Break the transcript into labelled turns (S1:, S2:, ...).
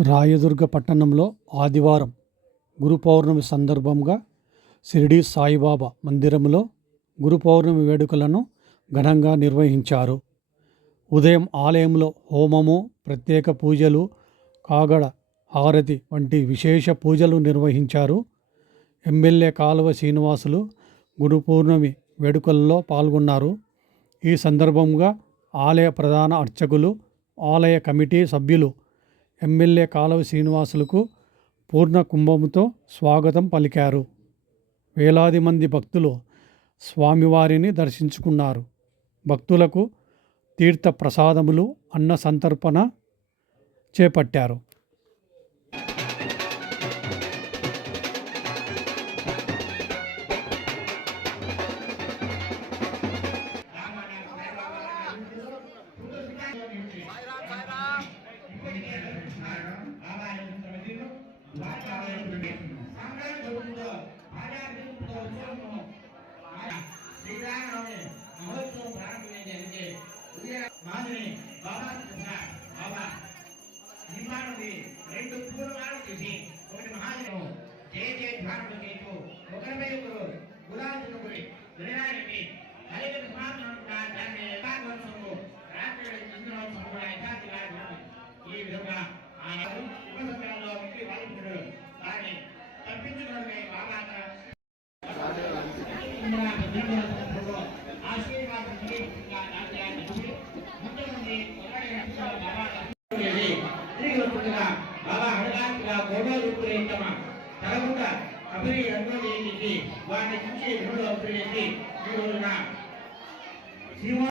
S1: రాయదుర్గ పట్టణంలో ఆదివారం గురు పౌర్ణమి సందర్భంగా షిరిడి సాయిబాబా మందిరంలో గురు పౌర్ణమి వేడుకలను ఘనంగా నిర్వహించారు. ఉదయం ఆలయంలో హోమము ప్రత్యేక పూజలు కాగడ హారతి వంటి విశేష పూజలు నిర్వహించారు. ఎమ్మెల్యే కాలువ శ్రీనివాసులు గురు పౌర్ణమి వేడుకల్లో పాల్గొన్నారు. ఈ సందర్భంగా ఆలయ ప్రధాన అర్చకులు ఆలయ కమిటీ సభ్యులు ఎమ్మెల్యే కాలవ శ్రీనివాసులకు పూర్ణ కుంభముతో స్వాగతం పలికారు వేలాది మంది భక్తులు స్వామివారిని దర్శించుకున్నారు భక్తులకు తీర్థ ప్రసాదములు అన్న సంతర్పణ చేపట్టారు
S2: శ్రీరామనవమి మహోత్సవం ప్రారంభమైంది మాదిరి బాబా ప్రసాద్ బాబా నిర్మాణం రెండు పూర్వాలు చేసి ఒకటి మహాజనం జయ జయ ధ్యానం చేస్తూ ఒకరిపై ఒకరు గులాబీ గురి వినడానికి కలిగిన సమాధానం కూడా దాన్ని యథార్థవంశము వాడిని చూసి